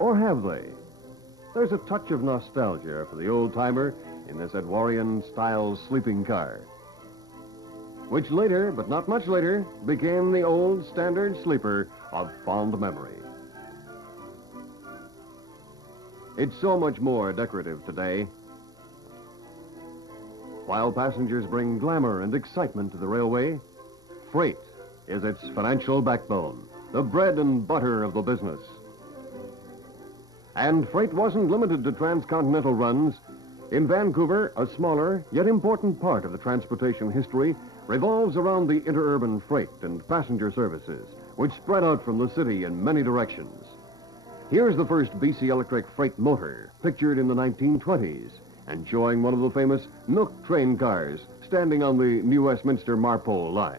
Or have they? There's a touch of nostalgia for the old-timer in this Edwardian-style sleeping car, which later, but not much later, became the old standard sleeper of fond memory. It's so much more decorative today. While passengers bring glamour and excitement to the railway, freight is its financial backbone, the bread and butter of the business. And freight wasn't limited to transcontinental runs. In Vancouver, a smaller yet important part of the transportation history revolves around the interurban freight and passenger services, which spread out from the city in many directions. Here's the first BC Electric freight motor, pictured in the 1920s, and showing one of the famous milk train cars standing on the New Westminster Marpole line.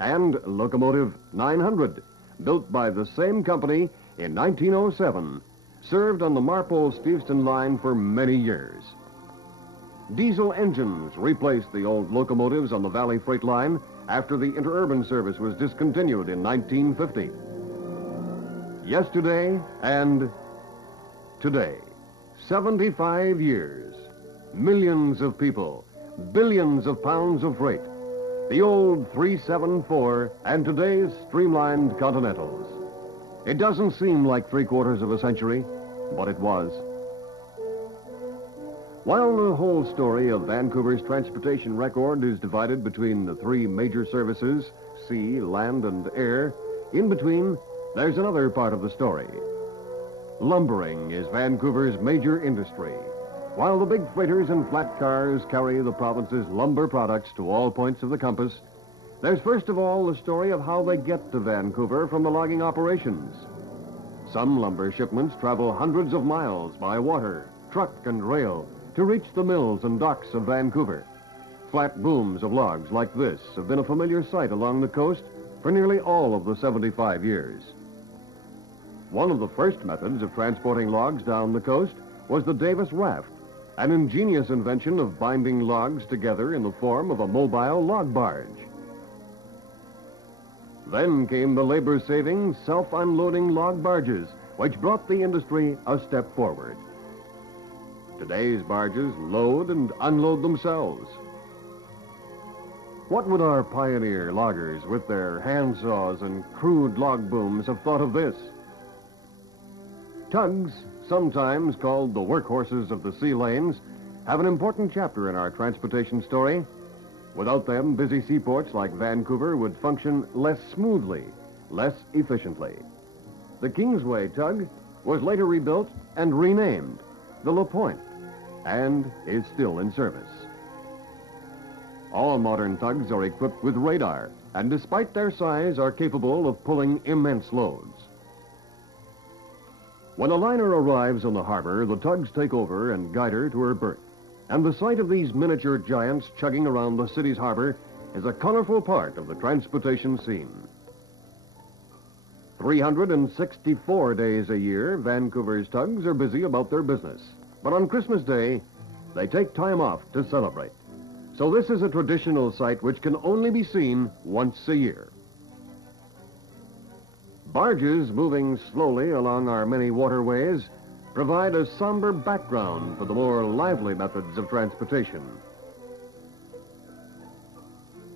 And Locomotive 900, built by the same company in 1907, served on the Marpole-Steveston line for many years. Diesel engines replaced the old locomotives on the Valley Freight Line after the interurban service was discontinued in 1950. Yesterday and today, 75 years, millions of people, billions of pounds of freight, the old 374 and today's streamlined Continentals. It doesn't seem like 3/4 of a century, but it was. While the whole story of Vancouver's transportation record is divided between the three major services, sea, land, and air, in between, there's another part of the story. Lumbering is Vancouver's major industry. While the big freighters and flat cars carry the province's lumber products to all points of the compass, there's first of all the story of how they get to Vancouver from the logging operations. Some lumber shipments travel hundreds of miles by water, truck, and rail to reach the mills and docks of Vancouver. Flat booms of logs like this have been a familiar sight along the coast for nearly all of the 75 years. One of the first methods of transporting logs down the coast was the Davis raft, an ingenious invention of binding logs together in the form of a mobile log barge. Then came the labor-saving, self-unloading log barges, which brought the industry a step forward. Today's barges load and unload themselves. What would our pioneer loggers with their handsaws and crude log booms have thought of this? Tugs, sometimes called the workhorses of the sea lanes, have an important chapter in our transportation story. Without them, busy seaports like Vancouver would function less smoothly, less efficiently. The Kingsway tug was later rebuilt and renamed the La Pointe, and is still in service. All modern tugs are equipped with radar, and despite their size, are capable of pulling immense loads. When a liner arrives in the harbor, the tugs take over and guide her to her berth. And the sight of these miniature giants chugging around the city's harbor is a colorful part of the transportation scene. 364 days a year, Vancouver's tugs are busy about their business. But on Christmas Day, they take time off to celebrate. So this is a traditional sight which can only be seen once a year. Barges moving slowly along our many waterways provide a somber background for the more lively methods of transportation.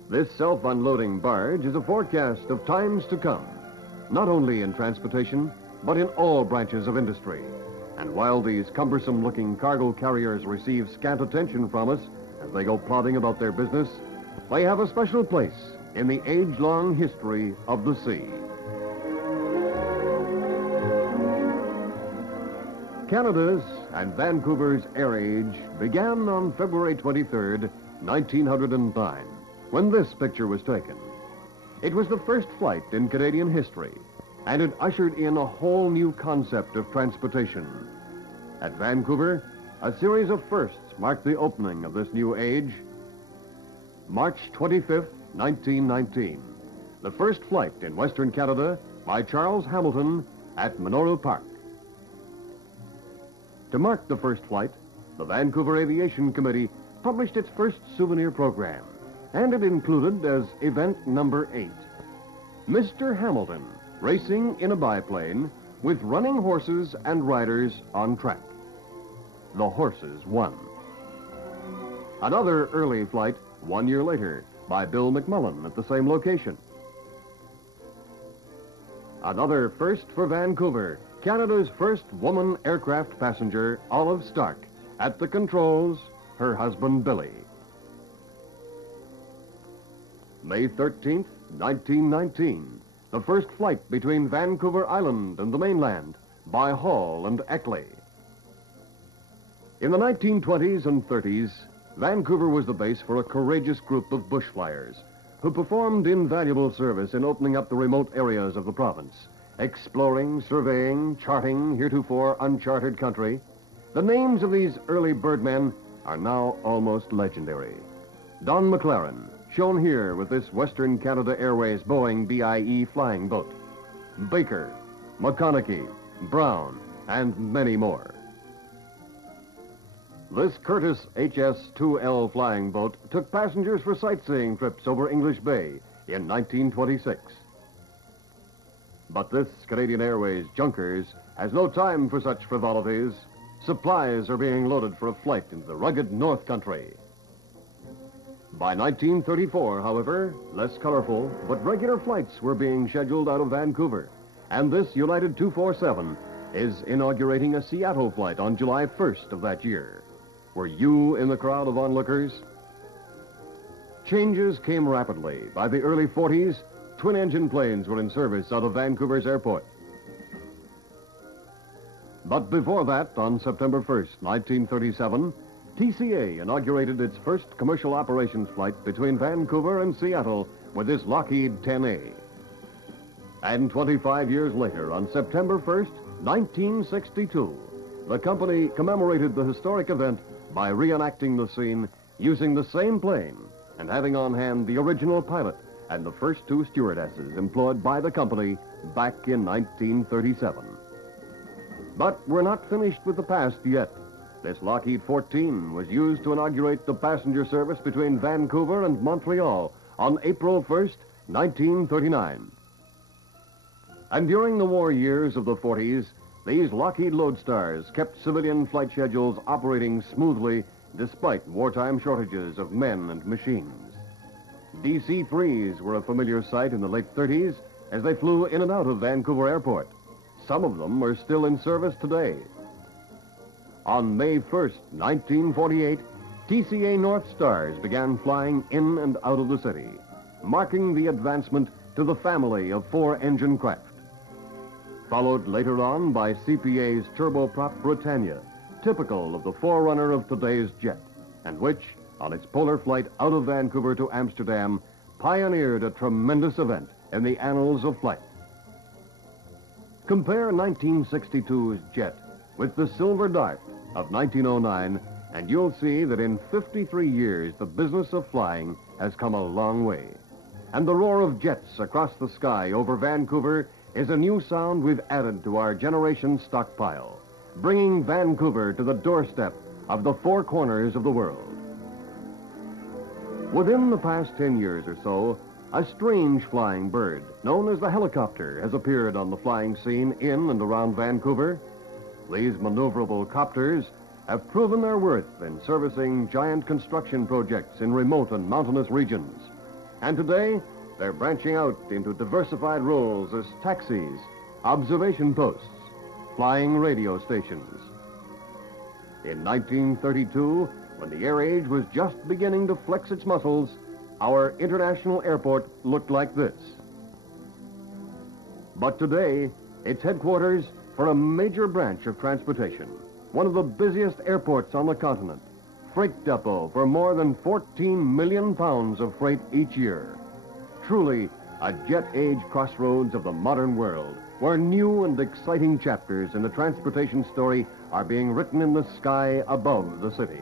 This self-unloading barge is a forecast of times to come, not only in transportation, but in all branches of industry. And while these cumbersome-looking cargo carriers receive scant attention from us as they go plodding about their business, they have a special place in the age-long history of the sea. Canada's and Vancouver's air age began on February 23rd, 1909, when this picture was taken. It was the first flight in Canadian history, and it ushered in a whole new concept of transportation. At Vancouver, a series of firsts marked the opening of this new age. March 25th, 1919, the first flight in Western Canada by Charles Hamilton at Memorial Park. To mark the first flight, the Vancouver Aviation Committee published its first souvenir program, and it included as event number 8, Mr. Hamilton racing in a biplane with running horses and riders on track. The horses won. Another early flight 1 year later by Bill McMullen at the same location. Another first for Vancouver, Canada's first woman aircraft passenger, Olive Stark, at the controls, her husband Billy. May 13th, 1919, the first flight between Vancouver Island and the mainland by Hall and Eckley. In the 1920s and 30s, Vancouver was the base for a courageous group of bush flyers who performed invaluable service in opening up the remote areas of the province, exploring, surveying, charting heretofore uncharted country. The names of these early birdmen are now almost legendary. Don McLaren, shown here with this Western Canada Airways Boeing BIE flying boat. Baker, McConaughey, Brown, and many more. This Curtis HS-2L flying boat took passengers for sightseeing trips over English Bay in 1926. But this Canadian Airways Junkers has no time for such frivolities. Supplies are being loaded for a flight into the rugged North Country. By 1934, however, less colorful, but regular flights were being scheduled out of Vancouver. And this United 247 is inaugurating a Seattle flight on July 1st of that year. Were you in the crowd of onlookers? Changes came rapidly. By the early 40s, twin-engine planes were in service out of Vancouver's airport. But before that, on September 1st, 1937, TCA inaugurated its first commercial operations flight between Vancouver and Seattle with this Lockheed 10A. And 25 years later, on September 1st, 1962, the company commemorated the historic event by reenacting the scene using the same plane and having on hand the original pilot and the first two stewardesses employed by the company back in 1937. But we're not finished with the past yet. This Lockheed 14 was used to inaugurate the passenger service between Vancouver and Montreal on April 1st, 1939. And during the war years of the 40s, these Lockheed Lodestars kept civilian flight schedules operating smoothly despite wartime shortages of men and machines. DC-3s were a familiar sight in the late 30s as they flew in and out of Vancouver Airport. Some of them are still in service today. On May 1st, 1948, TCA North Stars began flying in and out of the city, marking the advancement to the family of four-engine craft. Followed later on by CPA's turboprop Britannia, typical of the forerunner of today's jet, and which, on its polar flight out of Vancouver to Amsterdam, pioneered a tremendous event in the annals of flight. Compare 1962's jet with the Silver Dart of 1909, and you'll see that in 53 years, the business of flying has come a long way. And the roar of jets across the sky over Vancouver is a new sound we've added to our generation stockpile, bringing Vancouver to the doorstep of the four corners of the world. Within the past 10 years or so, a strange flying bird known as the helicopter has appeared on the flying scene in and around Vancouver. These maneuverable copters have proven their worth in servicing giant construction projects in remote and mountainous regions. And today, they're branching out into diversified roles as taxis, observation posts, flying radio stations. In 1932, when the air age was just beginning to flex its muscles, our international airport looked like this. But today, it's headquarters for a major branch of transportation, one of the busiest airports on the continent, freight depot for more than 14 million pounds of freight each year. Truly, a jet-age crossroads of the modern world, where new and exciting chapters in the transportation story are being written in the sky above the city.